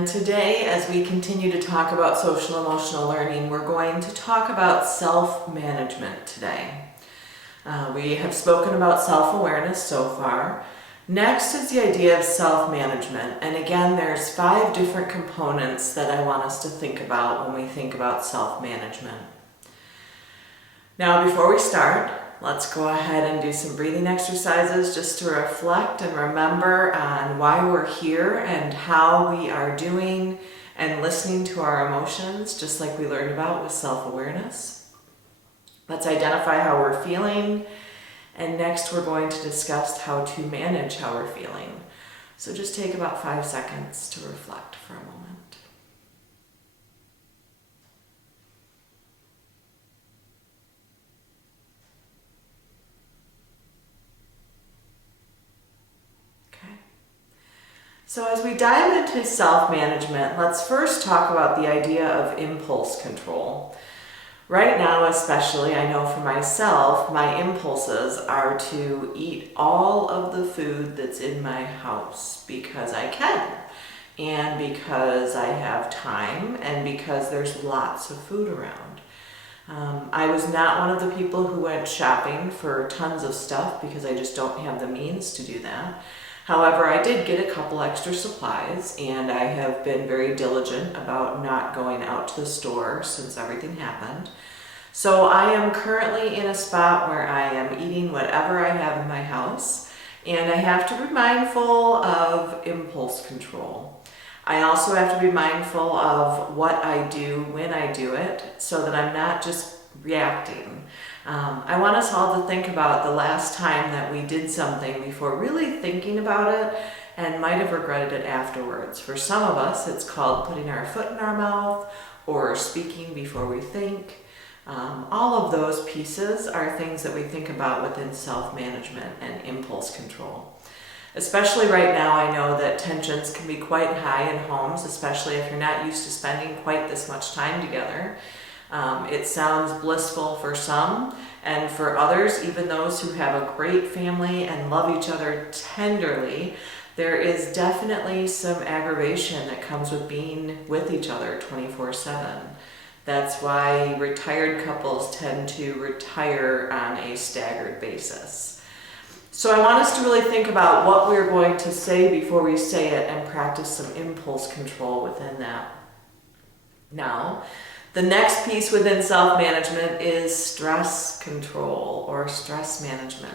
And today, as we continue to talk about social emotional learning, we're going to talk about self-management today. We have spoken about self-awareness so far. Next is the idea of self-management. And again, there's 5 different components that I want us to think about when we think about self-management. Now, before we start, let's go ahead and do some breathing exercises just to reflect and remember on why we're here and how we are doing and listening to our emotions, just like we learned about with self-awareness. Let's identify how we're feeling, and next we're going to discuss how to manage how we're feeling. So just take about 5 seconds to reflect for a moment. So as we dive into self-management, let's first talk about the idea of impulse control. Right now, especially, I know for myself, my impulses are to eat all of the food that's in my house because I can, and because I have time, and because there's lots of food around. I was not one of the people who went shopping for tons of stuff because I just don't have the means to do that. However, I did get a couple extra supplies, and I have been very diligent about not going out to the store since everything happened. So I am currently in a spot where I am eating whatever I have in my house, and I have to be mindful of impulse control. I also have to be mindful of what I do when I do it so that I'm not just reacting. I want us all to think about the last time that we did something before really thinking about it and might have regretted it afterwards. For some of us, it's called putting our foot in our mouth or speaking before we think. All of those pieces are things that we think about within self-management and impulse control. Especially right now, I know that tensions can be quite high in homes, especially if you're not used to spending quite this much time together. It sounds blissful for some, and for others, even those who have a great family and love each other tenderly, there is definitely some aggravation that comes with being with each other 24/7. That's why retired couples tend to retire on a staggered basis. So I want us to really think about what we're going to say before we say it and practice some impulse control within that. Now, the next piece within self-management is stress control or stress management.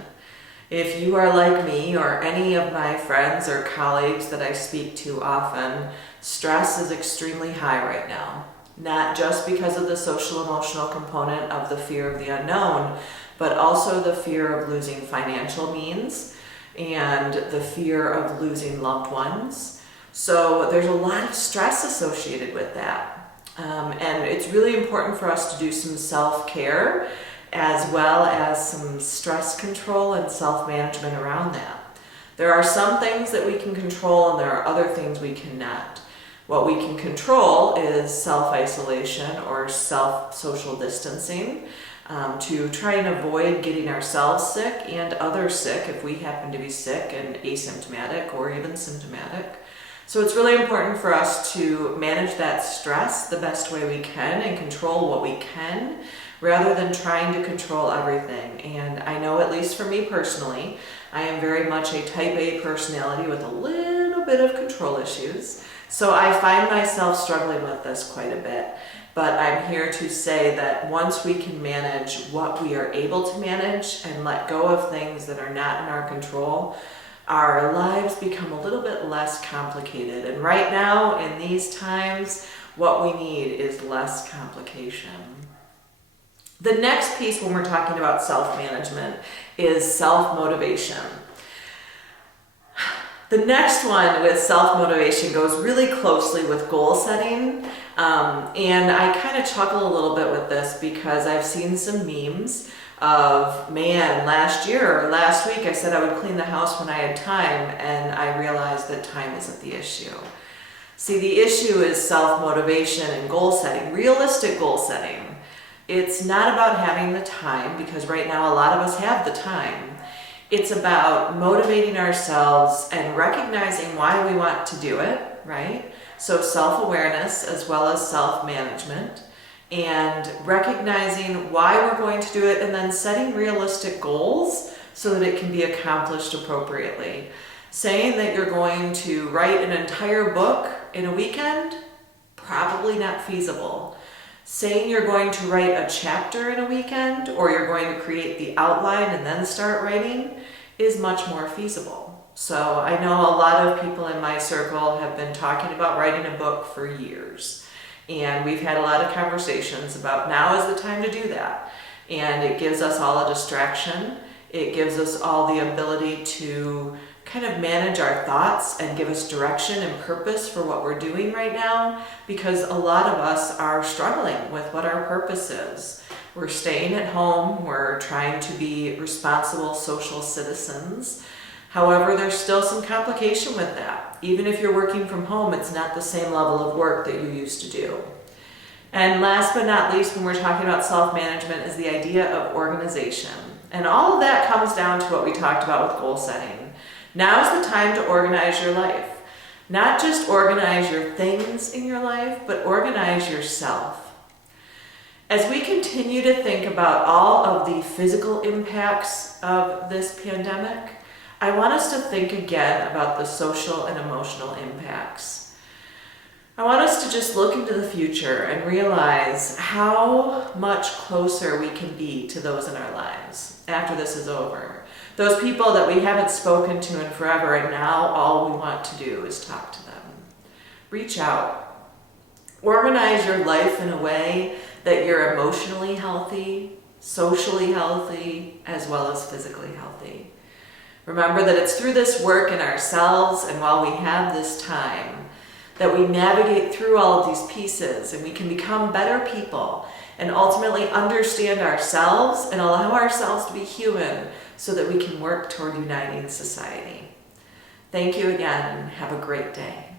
If you are like me or any of my friends or colleagues that I speak to often, stress is extremely high right now. Not just because of the social emotional component of the fear of the unknown, but also the fear of losing financial means and the fear of losing loved ones. So there's a lot of stress associated with that. And it's really important for us to do some self-care as well as some stress control and self-management around that. There are some things that we can control and there are other things we cannot. What we can control is self-isolation or self-social distancing to try and avoid getting ourselves sick and others sick if we happen to be sick and asymptomatic or even symptomatic. So it's really important for us to manage that stress the best way we can and control what we can rather than trying to control everything. And I know, at least for me personally, I am very much a type A personality with a little bit of control issues. So I find myself struggling with this quite a bit. But I'm here to say that once we can manage what we are able to manage and let go of things that are not in our control, our lives become a little bit less complicated. And right now, in these times, what we need is less complication. The next piece when we're talking about self-management is self-motivation. The next one with self-motivation goes really closely with goal setting. And I kind of chuckle a little bit with this because I've seen some memes of, man, last year or last week I said I would clean the house when I had time, and I realized that time isn't the issue. See, the issue is self-motivation and goal setting, realistic goal setting. It's not about having the time, because right now a lot of us have the time. It's about motivating ourselves and recognizing why we want to do it, right? So self-awareness as well as self-management, and recognizing why we're going to do it, and then setting realistic goals so that it can be accomplished appropriately. Saying that you're going to write an entire book in a weekend, probably not feasible. Saying you're going to write a chapter in a weekend, or you're going to create the outline and then start writing, is much more feasible. So I know a lot of people in my circle have been talking about writing a book for years. And we've had a lot of conversations about now is the time to do that. And it gives us all a distraction. It gives us all the ability to kind of manage our thoughts and give us direction and purpose for what we're doing right now, because a lot of us are struggling with what our purpose is. We're staying at home, we're trying to be responsible social citizens. However, there's still some complication with that. Even if you're working from home, it's not the same level of work that you used to do. And last but not least, when we're talking about self-management, is the idea of organization. And all of that comes down to what we talked about with goal setting. Now is the time to organize your life. Not just organize your things in your life, but organize yourself. As we continue to think about all of the physical impacts of this pandemic, I want us to think again about the social and emotional impacts. I want us to just look into the future and realize how much closer we can be to those in our lives after this is over. Those people that we haven't spoken to in forever, and now all we want to do is talk to them. Reach out. Organize your life in a way that you're emotionally healthy, socially healthy, as well as physically healthy. Remember that it's through this work in ourselves, and while we have this time, that we navigate through all of these pieces and we can become better people and ultimately understand ourselves and allow ourselves to be human so that we can work toward uniting society. Thank you again, and have a great day.